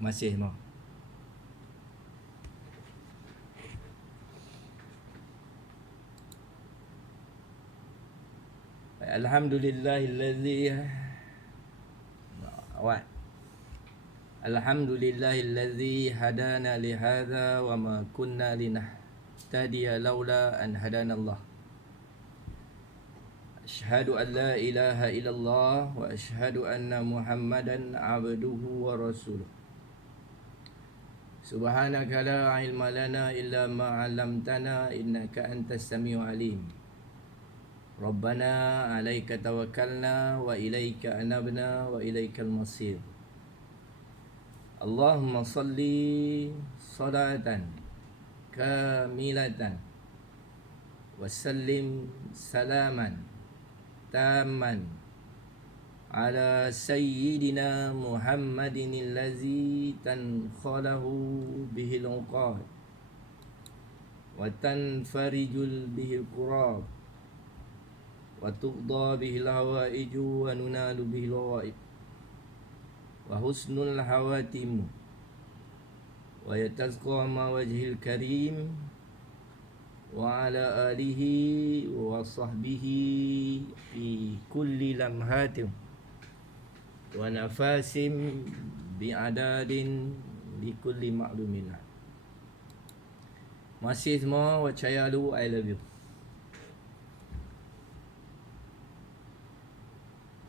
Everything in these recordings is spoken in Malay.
Masih mau. Alhamdulillahillazi awal. Alhamdulillahillazi hadana li hadza wa ma kunna linahtadiya laula an hadanallah. Asyhadu an la ilaha illallah wa asyhadu anna Muhammadan abduhu wa rasuluh. Subhanaka la ilma lana illa ma 'allamtana innaka antas samiul alim. Rabbana 'alaika tawakkalna wa ilaika anabna wa ilaikal masir. Allahumma salli salatan kamilatan wa sallim salaman tamman ala sayyidina Muhammadin allazi tankhalahu bihil uqad wa tanfarijul bihil qurab wa tuqda bihil hawaiju wa nunalu bihil ghaib wa husnul hawatim wa yatazqa ma wajhil karim wa ala alihi wa sahbihi fi kulli lamhatin wa nafasim bi'adadin li kulli ma'lumin. Masih semua wa cayalu I love you.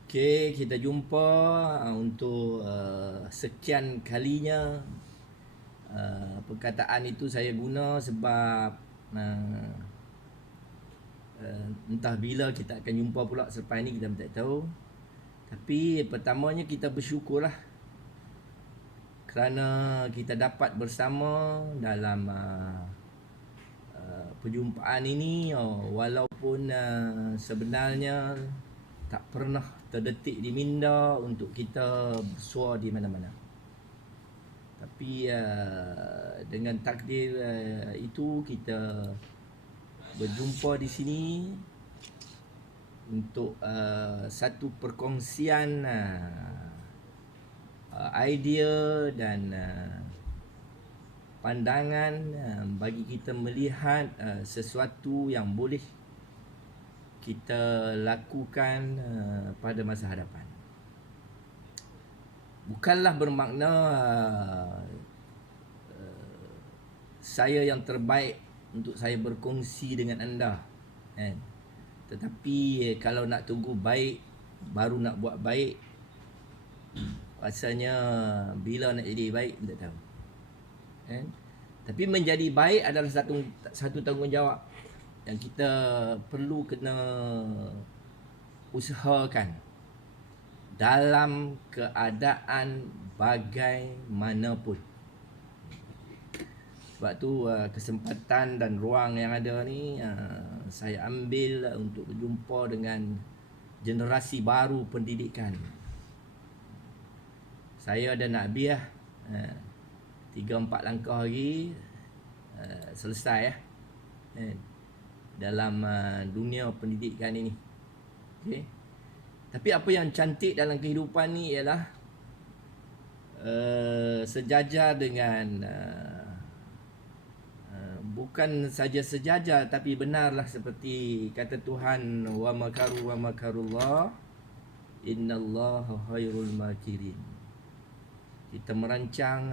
Okay, kita jumpa untuk sekian kalinya. Perkataan itu saya guna sebab entah bila kita akan jumpa pula selepas ini, kita tak tahu. Tapi pertamanya kita bersyukurlah kerana kita dapat bersama dalam perjumpaan ini, walaupun sebenarnya tak pernah terdetik di minda untuk kita bersua di mana-mana. Tapi dengan takdir itu kita berjumpa di sini untuk satu perkongsian idea dan pandangan bagi kita melihat sesuatu yang boleh kita lakukan pada masa hadapan. Bukanlah bermakna saya yang terbaik untuk saya berkongsi dengan anda, kan? Tetapi kalau nak tunggu baik baru nak buat baik, rasanya bila nak jadi baik tak tahu, kan? Tapi menjadi baik adalah satu tanggungjawab yang kita perlu kena usahakan dalam keadaan bagaimanapun. Sebab tu kesempatan dan ruang yang ada ni saya ambil untuk berjumpa dengan generasi baru pendidikan. Saya dah nak habis 3-4 langkah lagi selesai dalam dunia pendidikan ini. Okay. Tapi apa yang cantik dalam kehidupan ni ialah sejajar dengan bukan saja sejajar tapi benarlah seperti kata Tuhan, wa makaru wa makarullah innallaha khairul makirin. Kita merancang,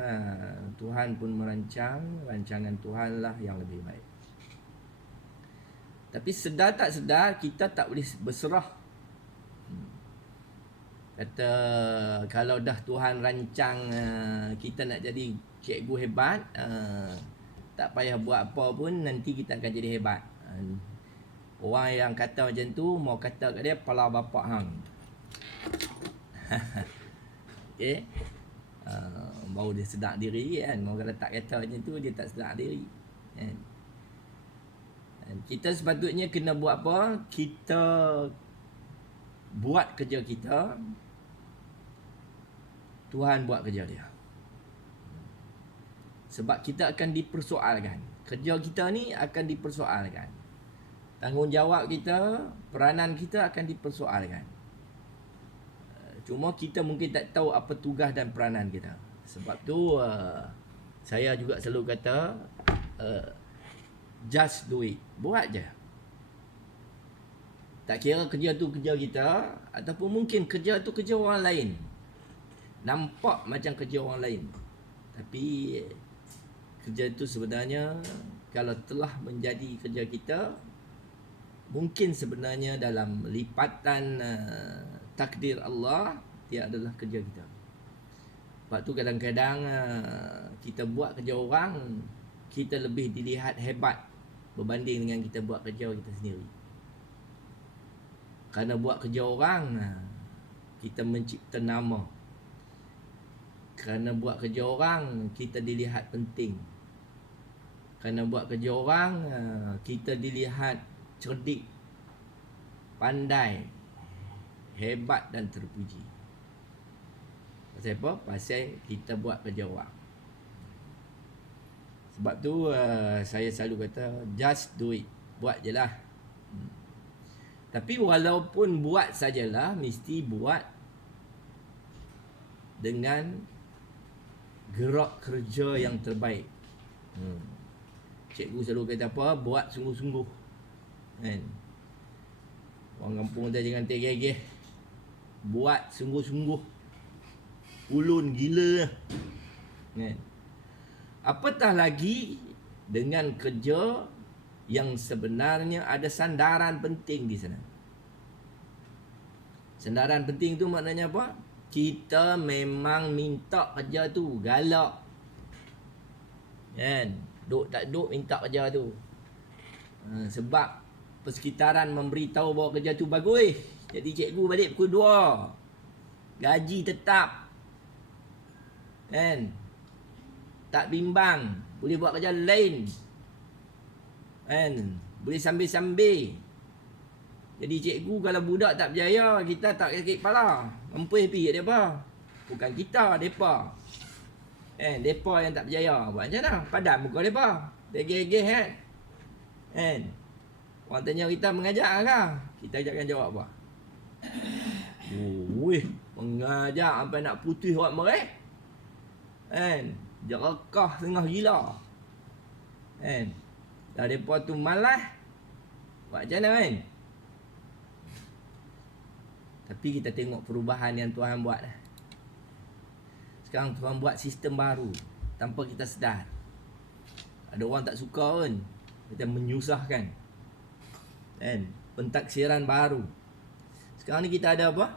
Tuhan pun merancang, rancangan Tuhanlah yang lebih baik. Tapi sedar tak sedar kita tak boleh berserah. Kata kalau dah Tuhan rancang kita nak jadi cikgu hebat, tak payah buat apa pun nanti kita akan jadi hebat. Orang yang kata macam tu mau kata kat dia pala bapak hang. Okey. Baru dia sedar diri, kan. Orang kalau tak kata macam tu dia tak sedar diri, kan. Kita sepatutnya kena buat apa? Kita buat kerja kita, Tuhan buat kerja dia. Sebab kita akan dipersoalkan. Kerja kita ni akan dipersoalkan. Tanggungjawab kita, peranan kita akan dipersoalkan. Cuma kita mungkin tak tahu apa tugas dan peranan kita. Sebab tu saya juga selalu kata just do it. Buat je. Tak kira kerja tu kerja kita, ataupun mungkin kerja tu kerja orang lain. Nampak macam kerja orang lain, tapi kerja tu sebenarnya kalau telah menjadi kerja kita, mungkin sebenarnya dalam lipatan takdir Allah, dia adalah kerja kita. Sebab tu kadang-kadang kita buat kerja orang, kita lebih dilihat hebat berbanding dengan kita buat kerja kita sendiri. Kerana buat kerja orang, kita mencipta nama. Kerana buat kerja orang, kita dilihat penting. Kerana buat kerja orang, kita dilihat cerdik, pandai, hebat dan terpuji. Pasal apa? Pasal kita buat kerja orang. Sebab tu saya selalu kata, just do it. Buat je lah. Tapi walaupun buat sajalah, mesti buat dengan gerak kerja yang terbaik. Cikgu selalu kata apa? Buat sungguh-sungguh. Kan? Orang kampung kata jangan tergegeh. Buat sungguh-sungguh. Ulun gila. Kan? Apatah lagi dengan kerja yang sebenarnya ada sandaran penting di sana. Sandaran penting tu maknanya apa? Kita memang minta kerja tu, galak. Kan? Duk tak duk minta kerja tu. Sebab persekitaran memberitahu bahawa kerja tu bagus. Jadi cikgu balik pukul 2. Gaji tetap. Kan? Tak bimbang. Boleh buat kerja lain. Kan? Boleh sambil-sambil. Jadi cikgu kalau budak tak berjaya, kita tak sakit kepala. Mampu happy kat depa. Bukan kita, depa. Depa yang tak berjaya. Buat macam mana? Padam muka depa. Degeh-degeh kan? Orang tanya kita mengajar ke? Kita jangan jawab apa. Mengajar sampai nak putih orang mereh. Jerakah tengah gila. Dah mereka tu malas. Buat macam mana kan? Tapi kita tengok perubahan yang Tuhan buat. Sekarang Tuhan buat sistem baru tanpa kita sedar. Ada orang tak suka kan? Macam menyusahkan. Pentaksiran baru. Sekarang ni kita ada apa?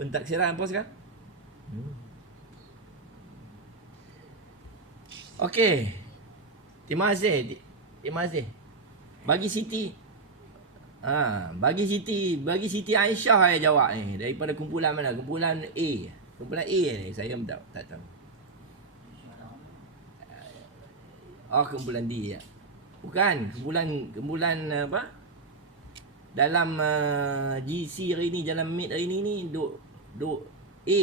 Pentaksiran apa sekarang? Okey. Terima kasih. Bagi Siti Aisyah yang jawab ni. Daripada kumpulan mana? Kumpulan A. Kumpulan A ni saya tak tahu. Kumpulan D ya. Bukan, kumpulan apa? Dalam GC hari ni, dalam Meet hari ni duk A .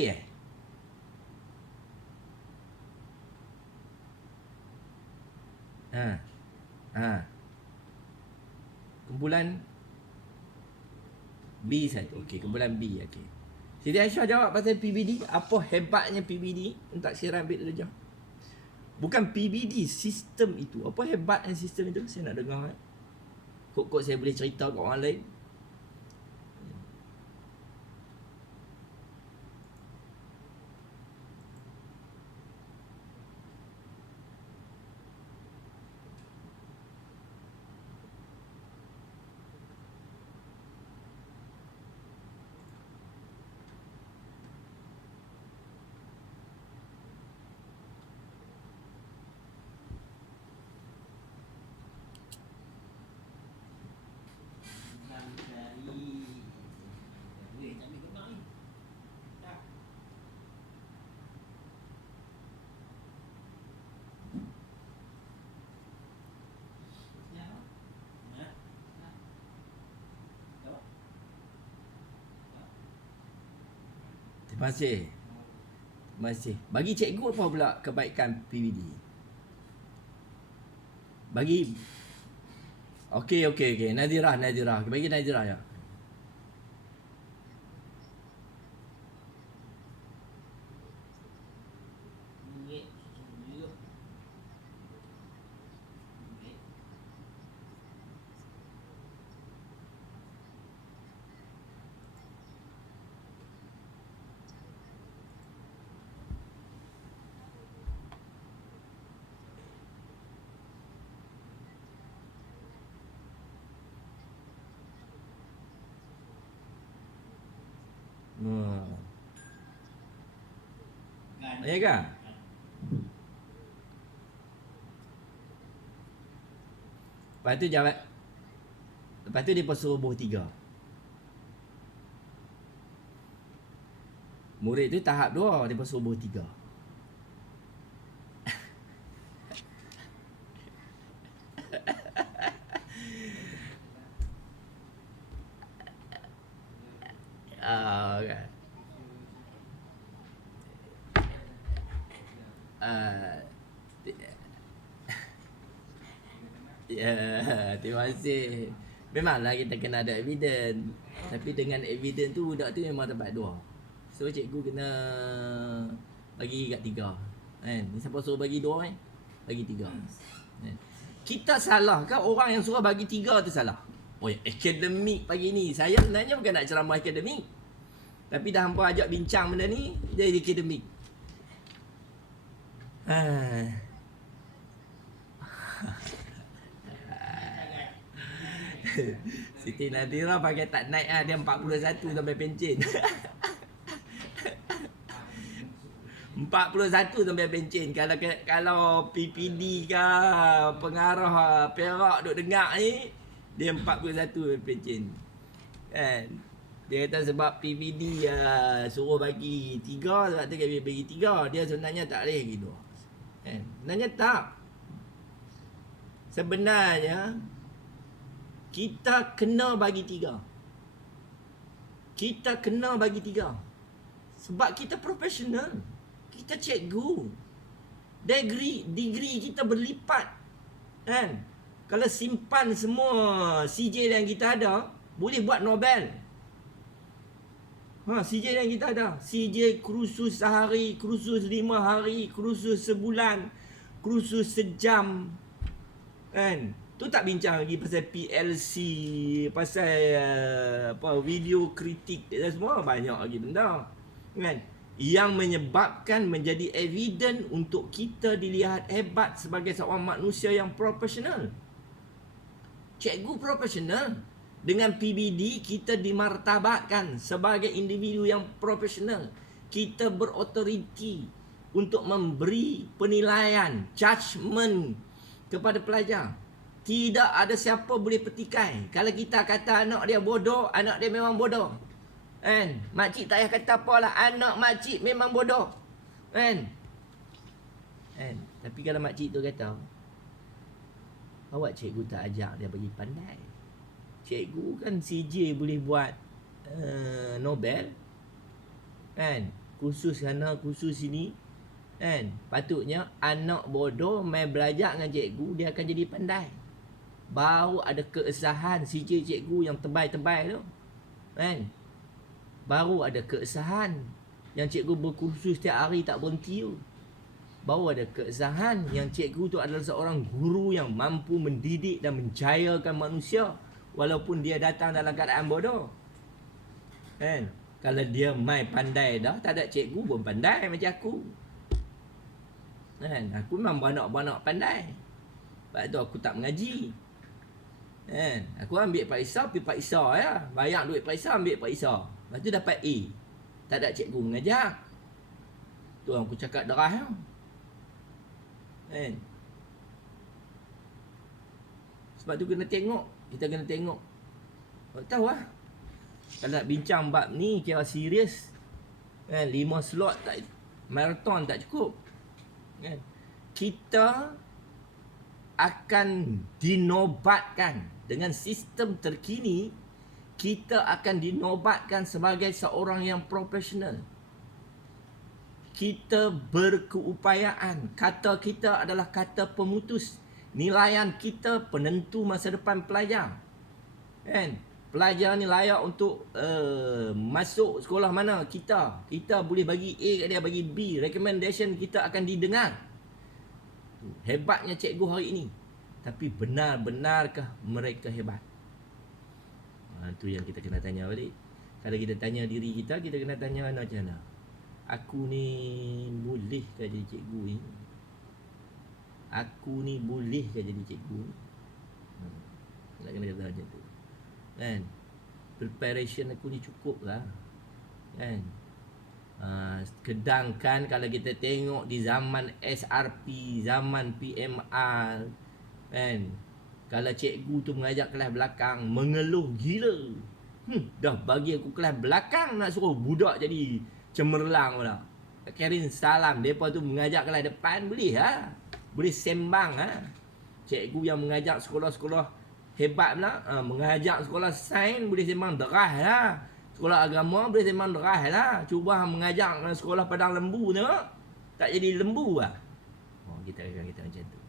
Kumpulan B satu. Okey, kumpulan B. Okey. Siti Aisyah jawab pasal PBD. Apa hebatnya PBD? Pentaksiran Bait Darjah. Bukan PBD, sistem itu. Apa hebatnya sistem itu? Saya nak dengar. Kok saya boleh cerita kat orang lain. Terima kasih. Bagi cikgu apa pula kebaikan PBD? Bagi Okey. Nadirah. Bagi Nadirah ya. Ya ke? Lepas tu dia suruh 3. Murid tu tahap 2, dia suruh 3. Kan. Terima kasih. Memanglah kita kena ada evidence. Tapi dengan evidence tu budak tu memang dapat 2. So cikgu kena bagi kat 3. Kan? Siapa suruh bagi 2 bagi 3. Kan? Kita salah ke orang yang suruh bagi 3 tu salah? Oh, akademik pagi ni. Saya sebenarnya bukan nak ceramah akademik. Tapi dah hampa ajak bincang benda ni, jadi akademik. Siti Nadira pakai tak naik lah. Dia 41 sampai pencen. 41 sampai pencen. Kalau PPD ke pengarah Perak duk dengar ni, dia 41 sampai pencen. Kan? Dia kata sebab PPD suruh bagi 3, sebab tu dia bagi 3. Dia sebenarnya tak boleh gitu. Kan? Sebenarnya tak. Sebenarnya kita kena bagi 3. Kita kena bagi 3. Sebab kita profesional. Kita cikgu. Degree kita berlipat. Kan? Kalau simpan semua CJ yang kita ada, boleh buat Nobel. CJ yang kita ada. CJ kursus sehari, kursus 5 hari, kursus sebulan, kursus sejam. Kan? Tu tak bincang lagi pasal PLC, pasal video kritik dan semua, banyak lagi benda. Kan? Yang menyebabkan menjadi evident untuk kita dilihat hebat sebagai seorang manusia yang profesional. Cikgu profesional. Dengan PBD kita dimartabatkan sebagai individu yang profesional. Kita berautoriti untuk memberi penilaian, judgement kepada pelajar. Tidak ada siapa boleh petikai. Kalau kita kata anak dia bodoh, anak dia memang bodoh. Kan? Makcik tak payah kata apalah, anak makcik memang bodoh. Kan? Tapi kalau makcik tu kata, awak cikgu tak ajak dia bagi pandai. Cikgu kan CJ boleh buat Nobel. Kan? Kursus sana, kursus sini. Kan? Patutnya anak bodoh main belajar dengan cikgu, dia akan jadi pandai. Baru ada keesahan CJ cikgu yang tebal-tebal tu. Kan? Baru ada keesahan yang cikgu berkursus tiap hari tak berhenti tu. Baru ada keesahan yang cikgu tu adalah seorang guru yang mampu mendidik dan menjayakan manusia. Walaupun dia datang dalam keadaan bodoh. Kan? Kalau dia main pandai dah, tak ada cikgu pun pandai macam aku. Kan? Aku memang beranak-beranak pandai. Sebab tu aku tak mengaji. Kan? Aku ambil Pak pergi Pak Isa ya. Bayar duit Pak Isa, ambil Pak Isa. Lepas tu dapat A. Tak ada cikgu mengajar. Tu aku cakap derah ya. Kan? Sebab tu kena tengok. Kita kena tengok. Tahu lah. Kalau nak bincang bab ni kira serius. Kan? 5 slot tak, marathon tak cukup. Kan? Kita akan dinobatkan dengan sistem terkini. Kita akan dinobatkan sebagai seorang yang profesional. Kita berkeupayaan. Kata kita adalah kata pemutus. Nilaian kita penentu masa depan pelajar. Kan? Pelajar ni layak untuk masuk sekolah mana kita. Kita boleh bagi A kat dia, bagi B. Recommendation kita akan didengar. Hebatnya cikgu hari ini. Tapi benar-benarkah mereka hebat? Itu yang kita kena tanya balik. Kalau kita tanya diri kita, kita kena tanya macam mana. Aku ni bolehkah jadi cikgu ni? Aku ni bolehkah jadi cikgu? Nak kena kata macam tu. Kan? Preparation aku ni cukup lah. Kan? Sedangkan kalau kita tengok di zaman SRP, zaman PMR, kan, kalau cikgu tu mengajar kelas belakang, mengeluh gila. Dah bagi aku kelas belakang, nak suruh budak jadi cemerlang pula. Kirim salam, mereka tu mengajar kelas depan boleh ha? Boleh sembang ha? Cikgu yang mengajar sekolah-sekolah hebat pula, mengajar sekolah sains boleh sembang derah lah. Sekolah agama boleh sembang derah lah. Cuba mengajar sekolah padang lembu tengok, tak jadi lembu lah. Kita macam tu.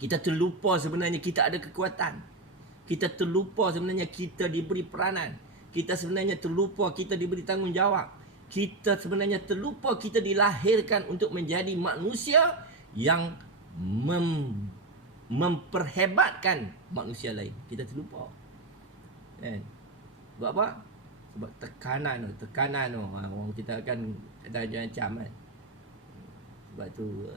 Kita terlupa sebenarnya kita ada kekuatan. Kita terlupa sebenarnya kita diberi peranan. Kita sebenarnya terlupa kita diberi tanggungjawab. Kita sebenarnya terlupa kita dilahirkan untuk menjadi manusia yang memperhebatkan manusia lain. Kita terlupa. Kan? Sebab apa? Sebab tekanan tu. Orang kita akan ancam kan. Sebab tu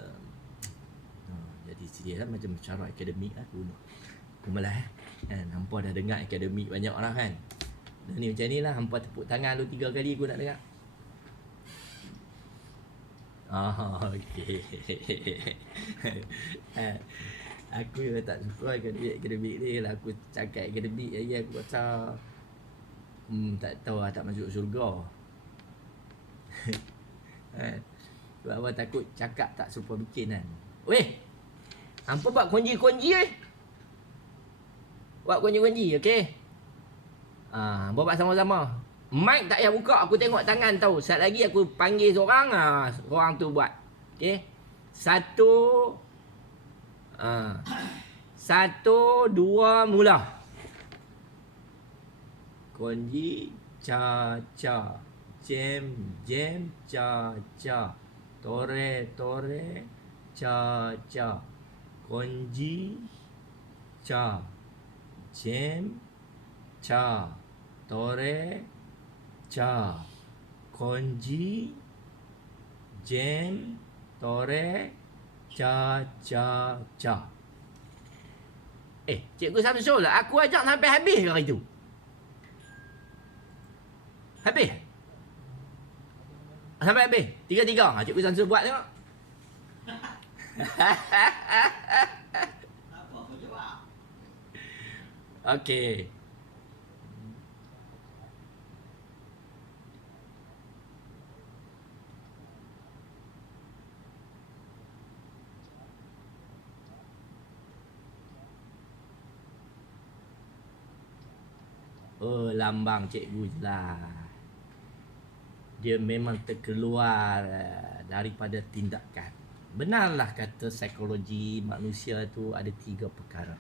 jadi serius lah, macam cara akademik lah dulu. Malah kan, hampa dah dengar akademik banyak orang kan. Dan ni macam ni lah, hampa tepuk tangan lu 3 kali aku nak dengar. Okey. Aku tak suka akademik ni lah. Aku cakap akademik lagi aku rasa tak tahu lah, tak masuk syurga. Sebab apa, takut cakap tak serupa bikin kan. Weh, hampa buat kunci-kunci buat kunci-kunci, okey? Buat sama-sama. Mic tak payah buka, aku tengok tangan tahu. Sekejap lagi aku panggil seorang, orang tu buat. Okey? 1 2 mula. Kunci cha cha. Jam jam cha cha. Tore tore cha cha. Kunci cha. Jam cha. Tore cha. Kunci jam tore cha cha cha. Cikgu Samsul, aku ajak sampai habis ke hari tu? Habis? Sampai habis? 3-3. Cikgu Samsul buat tengok. Okey. Lambang cikgu je lah. Dia memang terkeluar daripada tindakan. Benarlah kata psikologi manusia tu ada 3 perkara.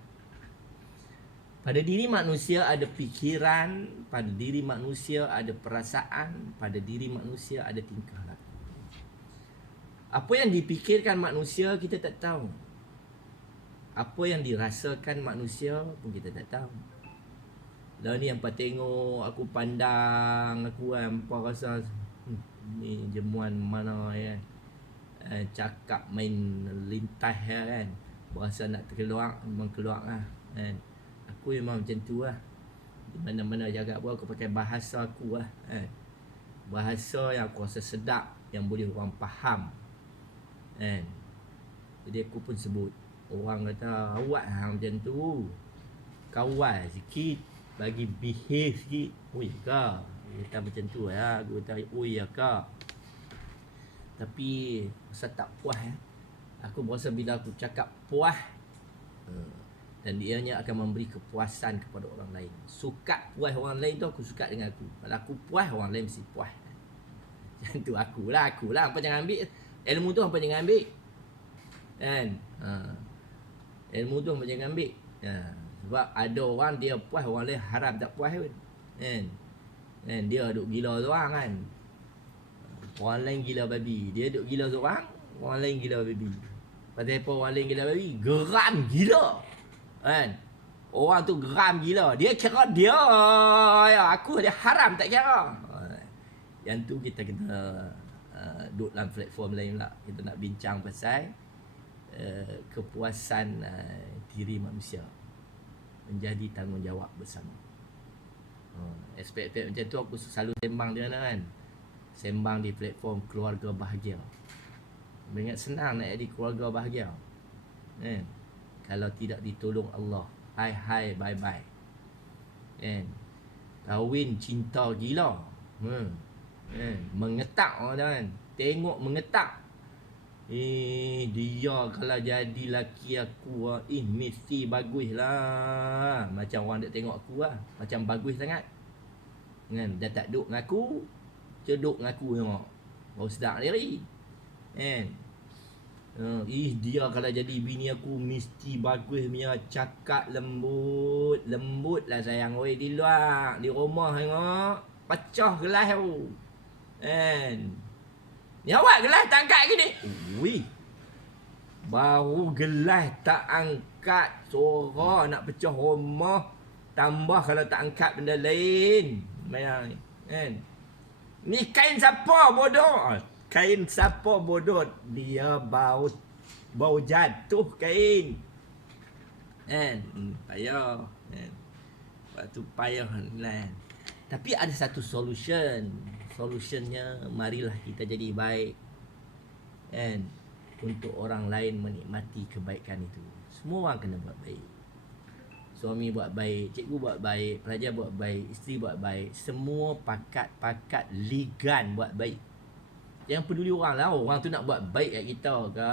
Pada diri manusia ada fikiran, pada diri manusia ada perasaan, pada diri manusia ada tingkah laku. Apa yang dipikirkan manusia kita tak tahu. Apa yang dirasakan manusia pun kita tak tahu. Lah ni hampa tengok, aku pandang, aku hampa rasa ni jemuan mana kan. Cakap main lintas kan. Berasa nak terkeluar, memang keluar lah kan. Aku memang macam tu lah. Di mana-mana cakap pun aku pakai bahasa aku lah kan. Bahasa yang aku rasa sedap, yang boleh orang faham kan. Jadi aku pun sebut. Orang kata awak macam tu, kawal sikit, bagi behave sikit. Oi ka, kita macam tu ya. Aku kata oi ya ka. Tapi rasa tak puas ya. Aku berasa bila aku cakap puas, dan dianya akan memberi kepuasan kepada orang lain. Suka puas orang lain tu aku suka dengan aku. Kalau aku puas, orang lain mesti puas. Macam tu akulah. Apa jangan ambil ilmu tu, apa jangan ambil kan. Ilmu tu apa jangan ambil. Sebab ada orang dia puas, orang lain harap tak puas pun kan. Dia duk gila seorang kan, orang lain gila babi. Dia duk gila seorang, orang lain gila babi. Pasal apa orang lain gila babi? Geram gila kan. Orang tu geram gila, dia kira dia aku dia haram tak kira. Yang tu kita kena duduk dalam platform lain pula. Kita nak bincang pasal kepuasan diri manusia menjadi tanggungjawab bersama. Aspek-aspek macam tu aku selalu sembang dengan kan. sembang di platform keluarga bahagia. Ingat senang nak jadi keluarga bahagia. Kalau tidak ditolong Allah, hai bye bye. Kahwin cinta gila. Mengetak orang, tengok mengetak. Dia kalau jadi laki aku, mesti bagus lah. Macam orang nak tengok aku lah, macam bagus sangat. Dah tak duduk dengan aku, ceduk dengan aku tengok, baru sedap diri. Dia kalau jadi bini aku mesti bagus punya, cakap lembut lah sayang. Oi, di luar, di rumah tengok pecah gelas tu. Ni awak gelas tak angkat ke ni? Ui, baru gelas tak angkat, suara nak pecah rumah. Tambah kalau tak angkat benda lain. Mayang ni, ni kain siapa bodoh? Kain siapa bodoh? Dia bau jatuh kain. Payah. Waktu payah lah. Tapi ada satu solutionnya, marilah kita jadi baik, untuk orang lain menikmati kebaikan itu. Semua orang kena buat baik. Suami buat baik, cikgu buat baik, pelajar buat baik, isteri buat baik. Semua pakat ligan buat baik. Jangan peduli orang lah, orang tu nak buat baik kat kita ke,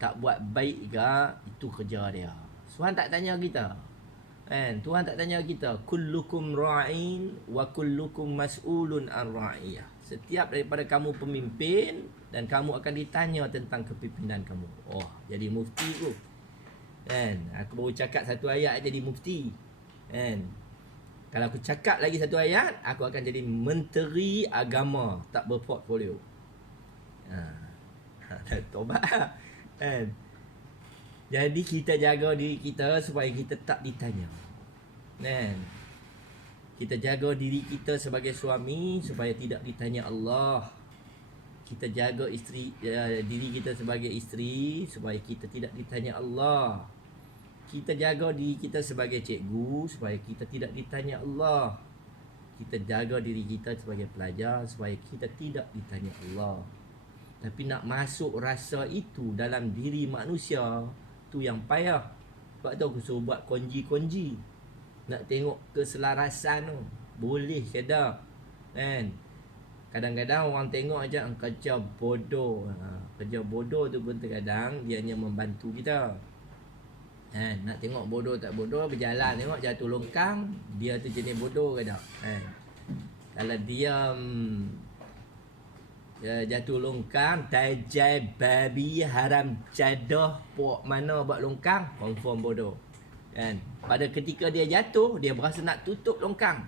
tak buat baik ke, itu kerja dia. Tuhan tak tanya kita. Tuhan tak tanya kita. Kullukum ra'in wa kullukum mas'ulun an ra'iyah. Setiap daripada kamu pemimpin dan kamu akan ditanya tentang kepimpinan kamu. Oh, jadi mufti tu. Aku baru cakap satu ayat jadi mufti. Kalau aku cakap lagi satu ayat, aku akan jadi menteri agama tak berportfolio. Tobat. Jadi kita jaga diri kita supaya kita tak ditanya. Kita jaga diri kita sebagai suami supaya tidak ditanya Allah. Kita jaga diri kita sebagai isteri supaya kita tidak ditanya Allah. Kita jaga diri kita sebagai cikgu supaya kita tidak ditanya Allah. Kita jaga diri kita sebagai pelajar supaya kita tidak ditanya Allah. Tapi nak masuk rasa itu dalam diri manusia, tu yang payah. Sebab tu aku suruh buat konji-konji. Nak tengok keselarasan tu, boleh ke tak? Kadang-kadang orang tengok aja kerja bodoh. Kerja bodoh tu pun terkadang dia hanya membantu kita. Nak tengok bodoh tak bodoh, berjalan tengok jatuh longkang, dia tu jenis bodoh ke tak? Kalau dia jatuh longkang, tajai babi haram cadah, pok mana buat longkang, confirm bodoh. Pada ketika dia jatuh, dia berasa nak tutup longkang.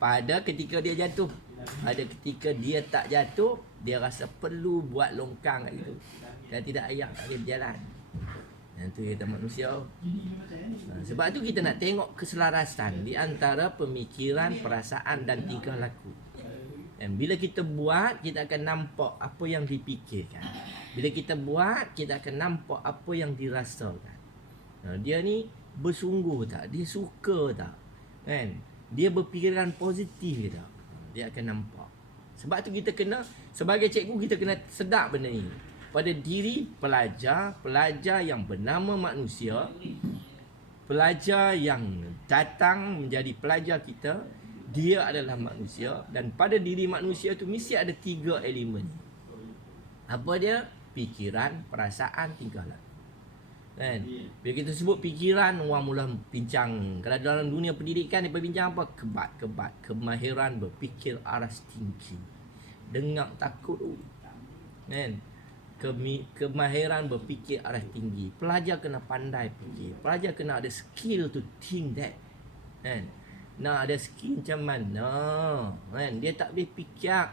Pada ketika dia jatuh, pada ketika dia tak jatuh, dia rasa perlu buat longkang kat situ. Dan tidak ayak tak boleh berjalan. Itu kita manusia. Sebab tu kita nak tengok keselarasan di antara pemikiran, perasaan dan tingkah laku. Bila kita buat, kita akan nampak apa yang dipikirkan. Bila kita buat, kita akan nampak apa yang dirasakan. Dia ni bersungguh tak? Dia suka tak? Dia berfikiran positif tak? Dia akan nampak. Sebab tu kita kena, sebagai cikgu, kita kena sedap benda ni pada diri pelajar yang bernama manusia, pelajar yang datang menjadi pelajar kita, dia adalah manusia. Dan pada diri manusia tu mesti ada 3 elemen. Apa dia? Fikiran, perasaan, tingkah laku. Bila kita sebut fikiran, orang mula bincang. Kalau dalam dunia pendidikan, dia bincang apa? Kebat, kemahiran berfikir aras tinggi. Dengar takut. Kemahiran berfikir arah tinggi. Pelajar kena pandai fikir. Pelajar kena ada skill to think that. Nak ada skill macam mana? Dia tak boleh fikir.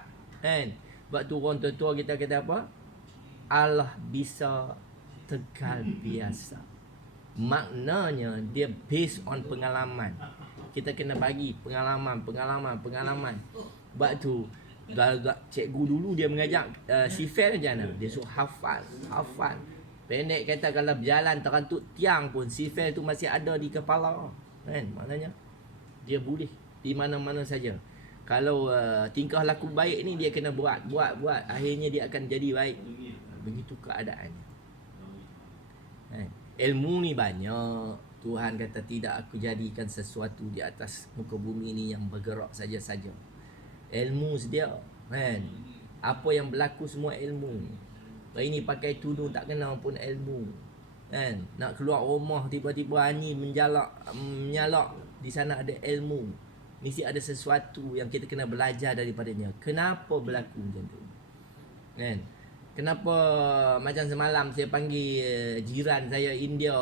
Sebab tu orang tua-tua kita kata apa? Allah bisa, tegal biasa. Maknanya dia based on pengalaman. Kita kena bagi pengalaman. Sebab tu cikgu dulu dia mengajar sifil macam mana? Dia suruh hafal. Pendek kata kalau berjalan terantut tiang pun sifil tu masih ada di kepala. Maknanya dia boleh di mana-mana saja. Kalau tingkah laku baik ni dia kena buat. Akhirnya dia akan jadi baik. Begitu keadaannya. Ilmu ni banyak. Tuhan kata tidak aku jadikan sesuatu di atas muka bumi ni yang bergerak saja-saja. Ilmu sedia. Kan? Apa yang berlaku semua ilmu. Hari ni pakai tudung tak kenal pun ilmu. Kan? Nak keluar rumah tiba-tiba ani menyalak. Di sana ada ilmu. Mesti ada sesuatu yang kita kena belajar daripadanya. Kenapa berlaku macam tu? Kan? Kenapa macam semalam saya panggil jiran saya India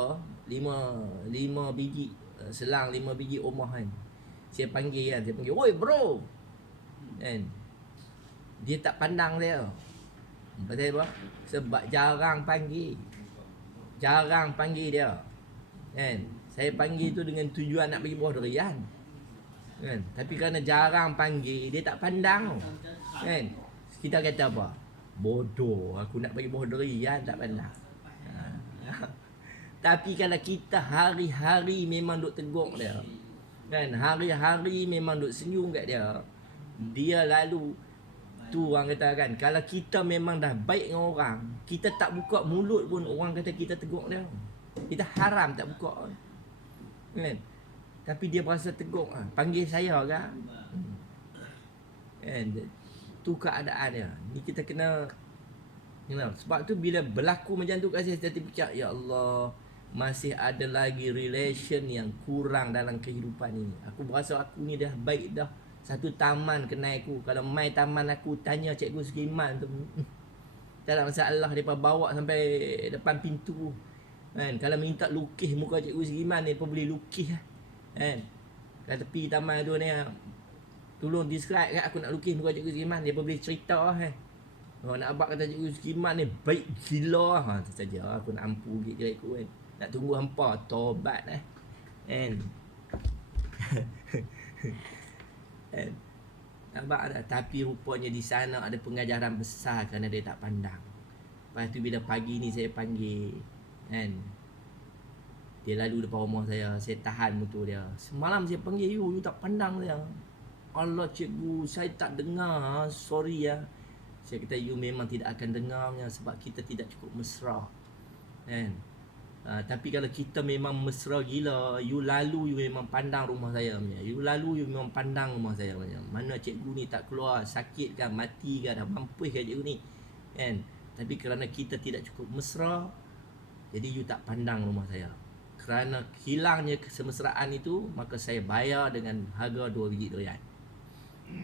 5 biji selang 5 biji rumah kan. Saya panggil, "Oi bro." Kan? Dia tak pandang dia. Pasal apa? Sebab jarang panggil dia. Kan? Saya panggil tu dengan tujuan nak bagi buah durian. Kan? Tapi kerana jarang panggil, dia tak pandang. Kan? Kita kata apa? Bodoh, aku nak bagi buah durian tak pandang. Tapi kalau kita hari-hari memang duk tegur dia, kan, hari-hari memang duk senyum kat dia, dia lalu tu orang kata kan, kalau kita memang dah baik dengan orang, kita tak buka mulut pun orang kata kita tegur dia. Kita haram tak buka. Kan? Tapi dia berasa tegur, panggil saya kan. Kan? Tu keadaan dia. Ni kita kena sebab tu bila berlaku macam tu kat saya fikir, ya Allah, masih ada lagi relation yang kurang dalam kehidupan ini. Aku berasa aku ni dah baik dah. Satu taman kenal aku. Kalau mai taman aku tanya Cikgu Sukiman tu, tak ada masalah, depa bawa sampai depan pintu. Kan? Kalau minta lukis muka Cikgu Sukiman ni, depa boleh lukis kan. Kat tepi taman tu ni, tolong describe kat aku nak lukis muka Cikgu Sukiman, dia boleh cerita kan. Oh, nak abang kata Cikgu Sukiman ni baik gila. Tu saja aku nak ampu gig aku kan. Nak tunggu hampa tobat kan. Nampak tak? Tapi rupanya di sana ada pengajaran besar kerana dia tak pandang. Lepas tu bila pagi ni saya panggil kan, dia lalu depan rumah saya tahan motor dia. Semalam saya panggil you tak pandang dia. Allah cikgu, saya tak dengar, sorry ya. Saya kata you memang tidak akan dengarnya sebab kita tidak cukup mesra kan. Tapi kalau kita memang mesra gila, you lalu you memang pandang rumah saya punya. You lalu you memang pandang rumah saya punya. Mana cikgu ni tak keluar, sakit kan, mati kan, dah mampus kan cikgu ni kan. Tapi kerana kita tidak cukup mesra, jadi you tak pandang rumah saya. Kerana hilangnya kesemesraan itu, maka saya bayar dengan harga 2 biji durian.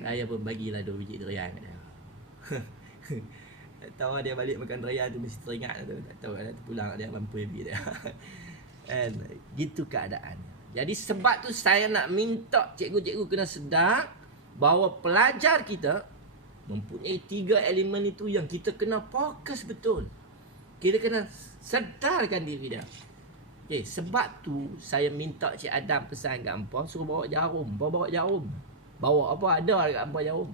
Saya pun bagilah 2 biji durian kat dia. Tak tahu dia balik makan durian tu mesti teringat tu. Tak tahu dia pulang dia mampu habis dia. And gitu keadaan. Jadi sebab tu saya nak minta cikgu-cikgu kena sedar bahawa pelajar kita mempunyai 3 elemen itu yang kita kena fokus betul. Kita kena sedarkan diri dia. Okay, sebab tu saya minta Cik Adam pesan kat hampa suruh bawa jarum. Bawa jarum. Bawa apa ada dekat hampa jarum.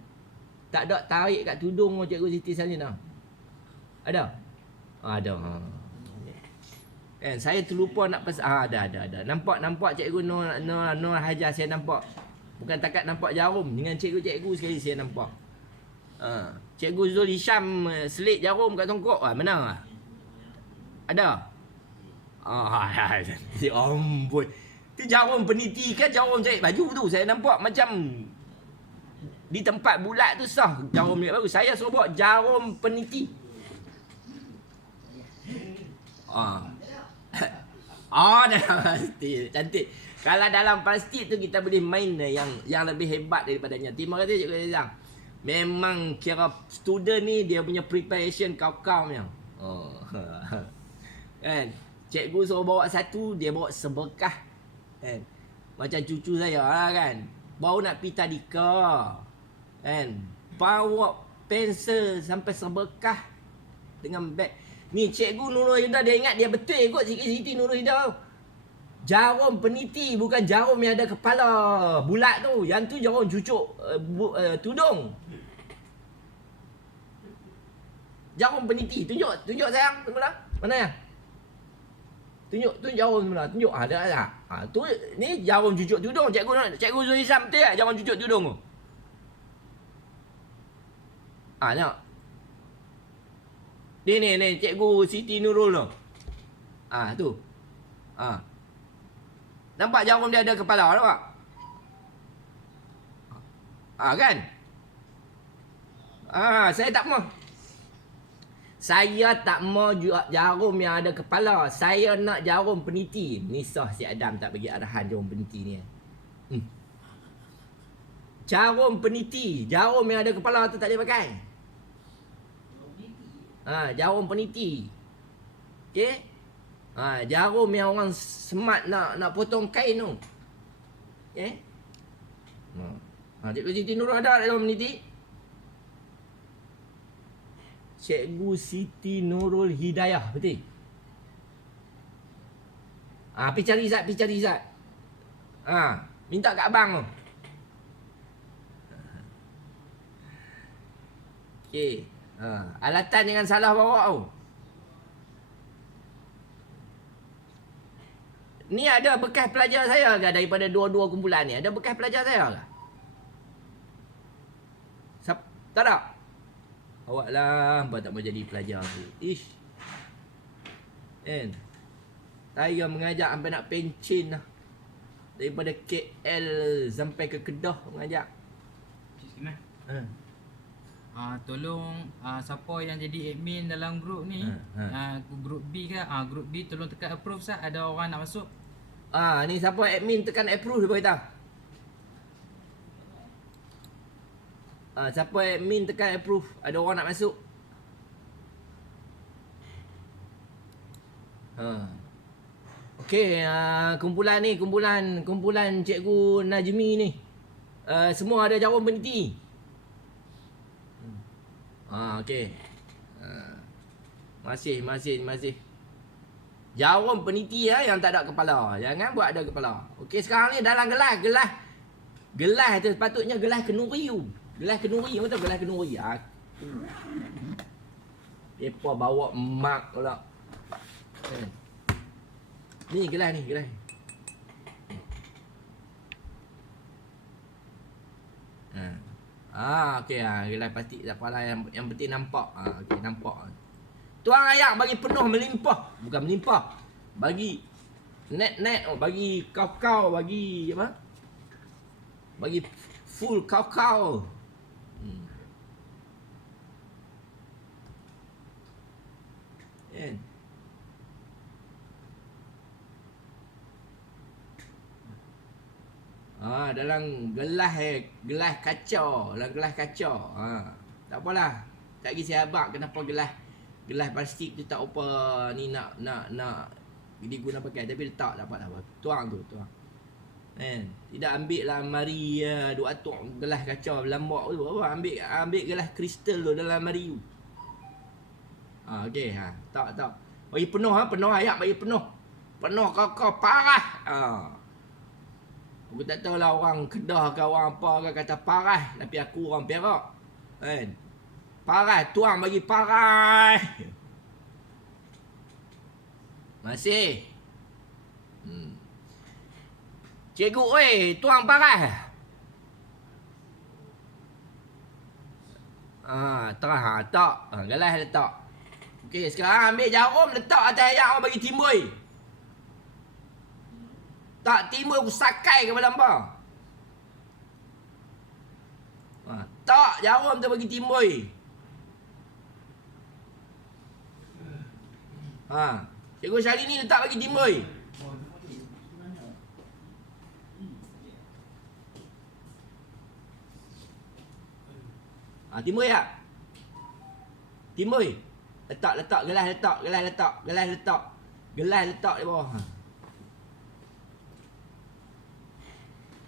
Tak ada tarik kat tudung Cikgu Siti Salina. Ada? Ada. Kan saya terlupa nak pesan. Ada. Nampak Cikgu Nur Hajar saya nampak. Bukan takat nampak jarum dengan cikgu-cikgu sekali saya nampak. Cikgu Zul Hisham selit jarum kat tongkok. Mana? Ada? Ampun. Itu jarum peniti kan, jarum jahit baju tu. Saya nampak macam di tempat bulat tu sah jarum ni baru. Saya suruh bawa jarum peniti. Dalam plastik. Cantik. Kalau dalam plastik tu kita boleh main yang lebih hebat daripadanya. Terima kasih Cikgu Azam. Memang kira student ni dia punya preparation kau-kau punya. Kan? Cikgu suruh bawa satu, dia bawa seberkah. Kan? Macam cucu saya kan. Baru nak pergi tadika. Kan? Bawa pensel sampai seberkah dengan beg. Ni Cikgu Nurul Huda dia ingat dia betul kot Siti Nurul Huda. Jarum peniti bukan jarum yang ada kepala bulat tu. Yang tu jarum cucuk tudung. Jarum peniti. Tunjuk sayang semula. Mana ya? Tunjuk jarum semula. Tunjuk. Ada. Tu ni jarum cucuk tudung. Cikgu Zul Hisham betul tak jarum cucuk tudung tu? Tengok. Ni Cikgu Siti Nurul tu. Tu. Nampak jarum dia ada kepala, nampak? Kan? Saya tak mau. Saya tak mau jarum yang ada kepala. Saya nak jarum peniti. Nisah si Adam tak bagi arahan jarum peniti ni. Jarum peniti. Jarum yang ada kepala tu tak boleh pakai. Jarum peniti. Okey? Jarum yang orang semat nak potong kain tu. Okey? Cikgu Siti Nurul ada jarum peniti? Cikgu Siti Nurul Hidayah, betul? Pergi cari Zat. Minta kat abang tu. Okey. Alatan jangan salah bawa tu. Ni ada bekas pelajar saya ke daripada dua-dua kumpulan ni? Ada bekas pelajar saya ke? Tak ada? Awak lah, hampa tak mau jadi pelajar tu. Ish. Kan? Saya mengajak sampai nak pencin lah. Daripada KL sampai ke Kedah mengajak. Tolong siapa yang jadi admin dalam grup ni, grup B ke? Grup B tolong tekan approve sah. Ada orang nak masuk. Ni siapa admin tekan approve dia beritahu. Siapa admin tekan approve. Ada orang nak masuk. Okey, kumpulan ni, kumpulan Cikgu Najmi ni. Semua ada jarum peniti. Okey. Masih. Jarum peniti yang tak ada kepala. Jangan buat ada kepala. Okey, sekarang ni dalam gelas. Gelas tu sepatutnya gelas kenuri tu. Gelas kenuri, betul gelas kenuri. Depa bawa mak pula. Ni gelas. Okey, gelas plastik tak apalah, yang penting nampak. Okey, nampak. Tuang ayak bagi penuh melimpah, bukan melimpah. Bagi net, bagi kau, bagi apa? Bagi full kau. Kan? Dalam gelas kaca, tak apalah. Tak kisah abang kenapa gelas plastik tu tak apa ni nak diguna pakai, tapi letak tak apa. Tuang. Kan? Tidak ambil lah mari duk atuk gelas kaca berlambak tu. Apa ambil gelas kristal tu dalam mari tu. Okey, tak. Bagi penuh ayak, bagi penuh. Penuh kau parah. Aku tak tahu lah orang Kedah ke orang apa ke kata parah, tapi aku orang Perak. Kan? Parah, tuang bagi parah. Masih. Cikgu, tuang parah. Tak. Gelas letak. Okey, sekarang ambil jarum letak atas ayak, orang bagi timbul. Tak timbul aku sakai kepada hampa. Tak, jarum tu bagi timbul. Cikgu Syahrini letak bagi timbul. Timbul tak? Timbul. Letak gelas letak di bawah.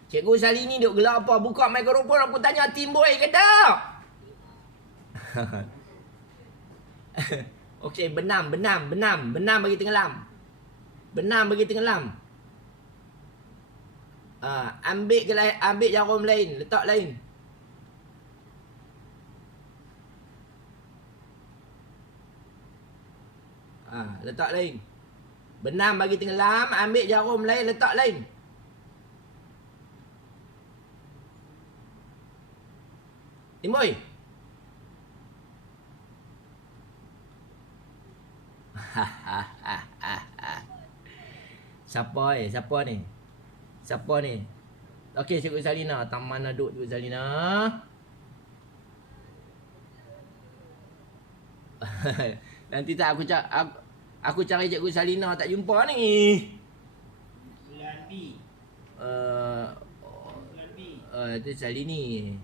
Cikgu Syahrini duk gelap apa? Buka mikrofon aku tanya timbul ke tak? Okey, benam bagi tenggelam. Ambil jarum lain, letak lain. Letak lain. Benam bagi tenggelam, ambil jarum lain, letak lain. Timbul. Siapa ni? Siapa ni? Okey, Cikgu Zalina. Mana duduk Cikgu Zalina? Nanti tak aku cari Cikgu Zalina tak jumpa ni. Bulan B. Bulan B. Itu Salini.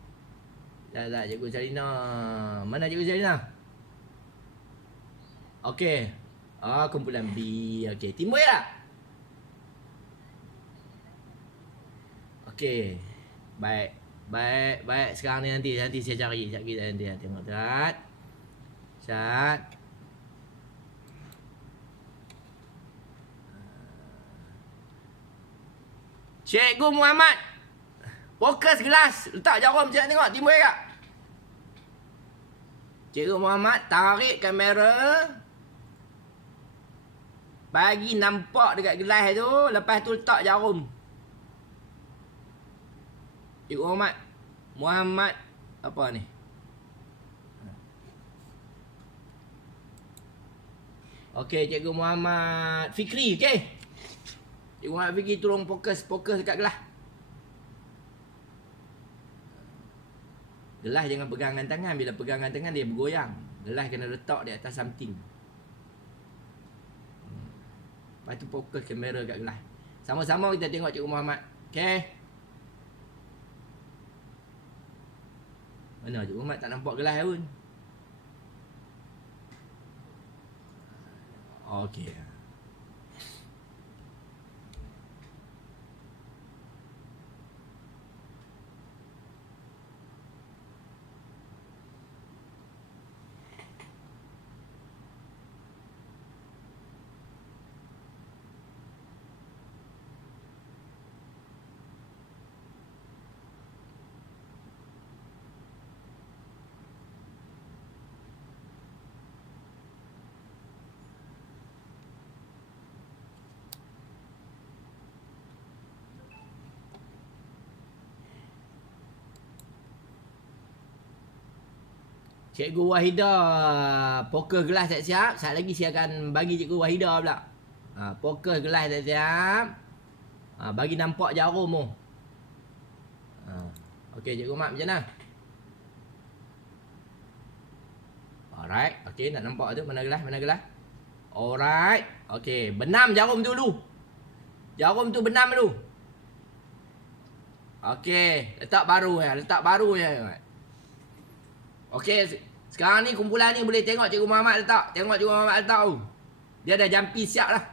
Tak, Cikgu Zalina. Mana Cikgu Zalina? Okey. Kumpulan B. Okey, timbul tak? Okey. Baik. Sekarang ni nanti saya cari. Sekejap nanti tengok tak. Sat. Cikgu Muhammad. Fokus gelas. Letak jarum saya tengok timbul tak? Cikgu Muhammad tarik kamera. Bagi nampak dekat gelas tu. Lepas tu letak jarum. Cikgu Muhammad apa ni? Okey, Cikgu Muhammad Fikri, okey. Cikgu Muhammad Fikri tolong fokus dekat gelas. Gelas jangan pegang dengan tangan. Bila pegang dengan tangan dia bergoyang. Gelas kena letak di atas something. Lepas tu fokus kamera kat gelas. Sama-sama kita tengok Cikgu Muhammad. Okey. Mana Cikgu Muhammad tak nampak gelas pun. Okey. Cikgu Wahidah poker gelas tak siap. Saat lagi saya akan bagi Cikgu Wahidah pula. Poker gelas tak siap. Bagi nampak jarum tu. Okey, Cikgu Mat macam mana? Alright. Okey, nak nampak tu mana gelas? Alright. Okey, benam jarum tu dulu. Jarum tu benam dulu. Okey, letak baru ya. Okey, sekarang ni kumpulan ni boleh tengok Cikgu Muhammad letak. Tengok Cikgu Muhammad letak tu. Dia dah jampi siap lah.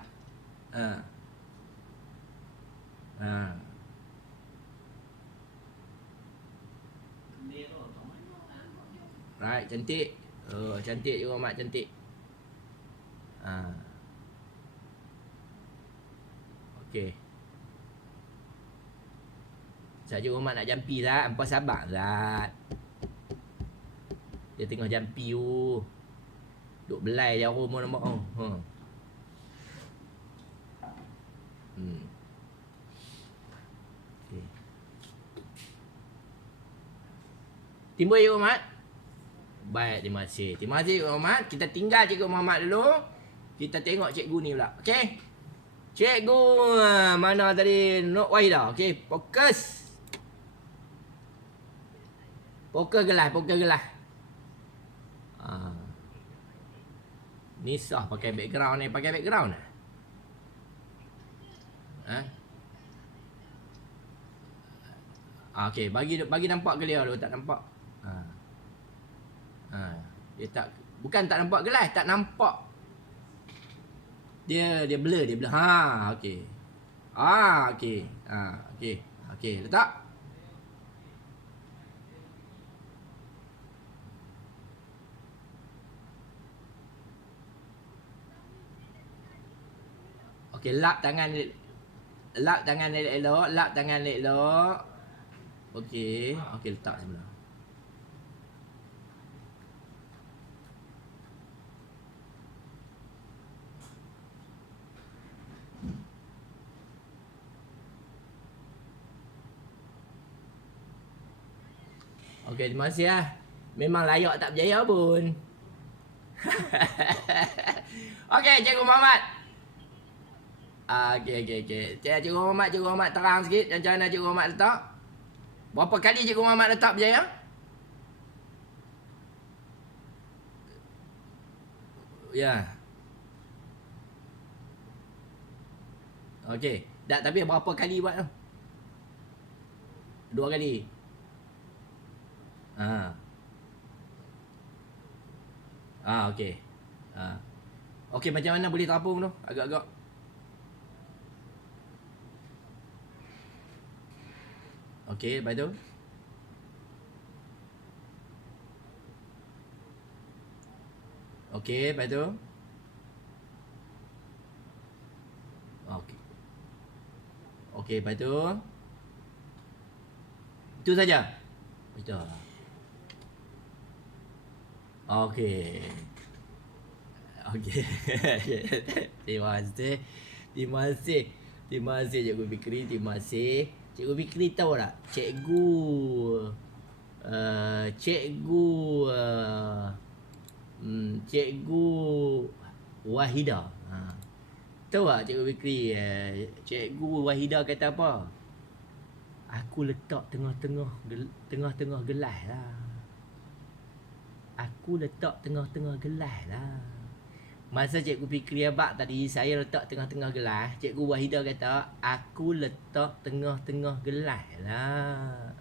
Right, cantik. Cantik Cikgu Muhammad, cantik. Okey. Saya Cikgu Muhammad nak jampi tak? Hampa sabar tak? Dia tengah jampi tu. Duk belai jarum pun nampak tu. Okay. Timbul Cikgu Muhammad? Baik, terima kasih. Terima kasih Cikgu Muhammad. Kita tinggal Cikgu Muhammad dulu. Kita tengok cikgu ni pula. Okey. Cikgu mana tadi? Nur Wahidah. Okey, fokus. Poker gelas. Ni sah pakai background ni. Pakai background lah. Okey, bagi nampak clear dulu. Tak nampak. Dia tak, bukan tak nampak gelas, tak nampak. Dia blur. Okey. Okey, letak. Okey, lap tangan elok. Okey, letak sebelah. Okey, terima kasih lah. Memang layak tak berjaya pun. Okey, Cikgu Muhammad. Okey. Cikgu Muhammad terang sikit macam mana Cikgu Muhammad letak. Berapa kali Cikgu Muhammad letak berjaya? Ya. Okey. Tak, tapi berapa kali buat tu? 2 kali. Okey. Okey, macam mana boleh terapung tu? Agak-agak. Okey, lepas tu? Okey, lepas tu? Okey. Okey, lepas tu? Itu saja? Betul. Okey. Terima kasih Cikgu Fikri. Terima kasih. Cikgu Fikri tahu tak? Cikgu Wahida. Tahu tak Cikgu Fikri? Cikgu Wahida kata apa? Aku letak tengah-tengah gelas lah. Aku letak tengah-tengah gelas lah. Masa Cikgu Fikri abang tadi, saya letak tengah-tengah gelas. Cikgu Wahida kata, aku letak tengah-tengah gelas lah.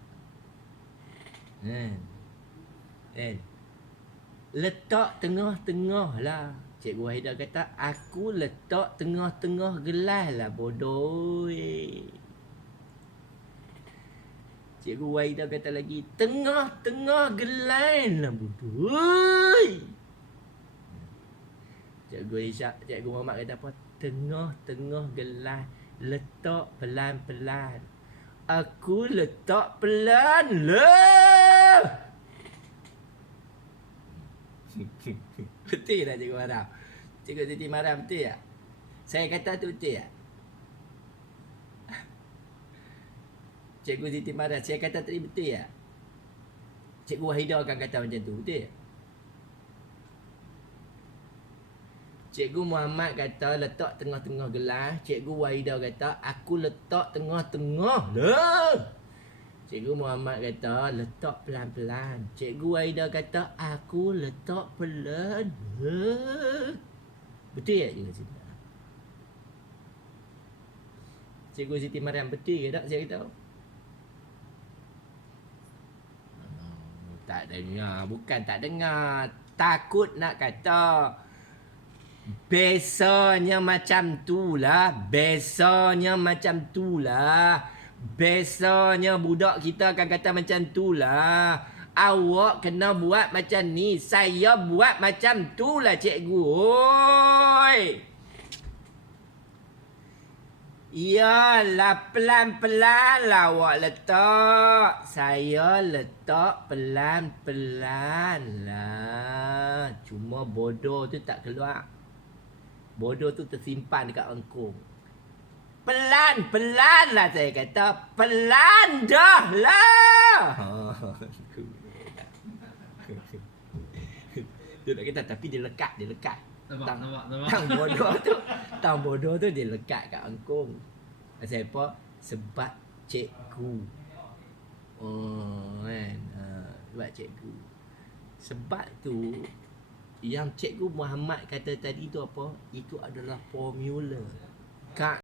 Letak tengah-tengah lah. Cikgu Wahida kata, aku letak tengah-tengah gelas lah. Bodoh. Cikgu Wahida kata lagi, tengah-tengah gelas lah. Bodoh. Cikgu Muhammad kata apa? Tengah-tengah gelas. Letak pelan-pelan. Aku letak pelan lah. Betul tak Cikgu Mariam? Cikgu Siti Mariam betul tak? Saya kata tu betul tak? Cikgu Siti Mariam, saya kata tadi betul tak? Cikgu Wahida akan kata macam tu, betul tak? Cikgu Muhammad kata letak tengah-tengah gelas. Cikgu Wahida kata aku letak tengah-tengah lah. Cikgu Muhammad kata letak pelan-pelan. Cikgu Wahida kata aku letak pelan. Betul tak Cikgu Siti? Cikgu Siti Mariam betul ke tak saya kata? Tak dengar. Bukan tak dengar. Takut nak kata. Biasanya macam tu lah. Biasanya budak kita akan kata macam tu lah. Awak kena buat macam ni. Saya buat macam tu lah cikgu. Oi. Yalah pelan-pelan lah awak letak. Saya letak pelan-pelan lah. Cuma bodoh tu tak keluar. Bodoh tu tersimpan dekat engkau. Pelan-pelan lah saya kata. Pelan dah lah. Dia nak kata tapi dia lekat. Nampak. Tang bodoh tu dia lekat kat engkau. Pasal apa? Sebab cikgu. Sebab cikgu. Sebab tu yang Cikgu Muhammad kata tadi tu apa? Itu adalah formula.